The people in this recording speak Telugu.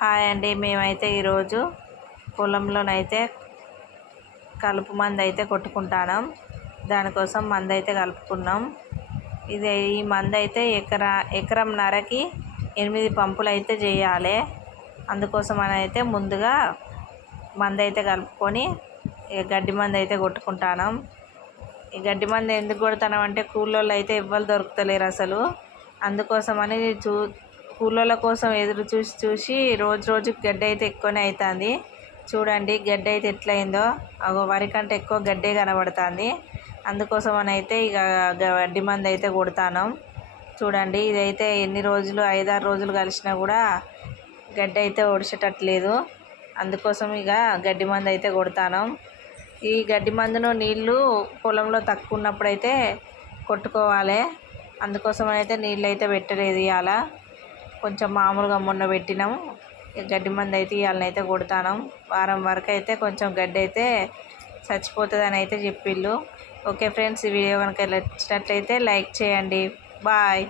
హాయ్ అండి. మేమైతే ఈరోజు పొలంలోనైతే కలుపు మందు అయితే కొట్టుకుంటాం. దానికోసం మందు అయితే కలుపుకున్నాం. ఈ మందు అయితే ఎకరంన్నరకి 8 పంపులు అయితే చేయాలి. అందుకోసం అని అయితే ముందుగా మందు అయితే కలుపుకొని గడ్డి మందు అయితే కొట్టుకుంటాం. ఈ గడ్డి మందు ఎందుకు కొడతాం అంటే కూలోళ్ళు అయితే ఎవ్వరు దొరుకుతలేరు అసలు. అందుకోసమని కూలోళ్ళ కోసం ఎదురు చూసి రోజుకి గడ్డి అయితే ఎక్కువనే అవుతుంది. చూడండి గడ్డి అయితే ఎట్లయిందో, వరి కంటే ఎక్కువ గడ్డే కనబడుతుంది. అందుకోసం అని అయితే ఇక గడ్డి మందు అయితే కొడతాను. చూడండి ఇదైతే ఎన్ని రోజులు 5-6 రోజులు కలిసినా కూడా గడ్డి అయితే ఒడిచేటట్లేదు. అందుకోసం ఇక గడ్డి మందు అయితే కొడతాను. ఈ గడ్డి మందును నీళ్ళు పొలంలో తక్కువ ఉన్నప్పుడు అయితే కొట్టుకోవాలి. అందుకోసం అయితే నీళ్ళు అయితే పెట్టలేదు. ఇవాళ కొంచెం మామూలుగా మొన్న పెట్టినాము. గడ్డి మందు అయితే ఇవాళనైతే కొడతాను. వారం వరకు అయితే కొంచెం గడ్డి అయితే చచ్చిపోతుందని అయితే చెప్పిళ్ళు. ఓకే ఫ్రెండ్స్, ఈ వీడియో కనుక నచ్చినట్లయితే లైక్ చేయండి. బాయ్.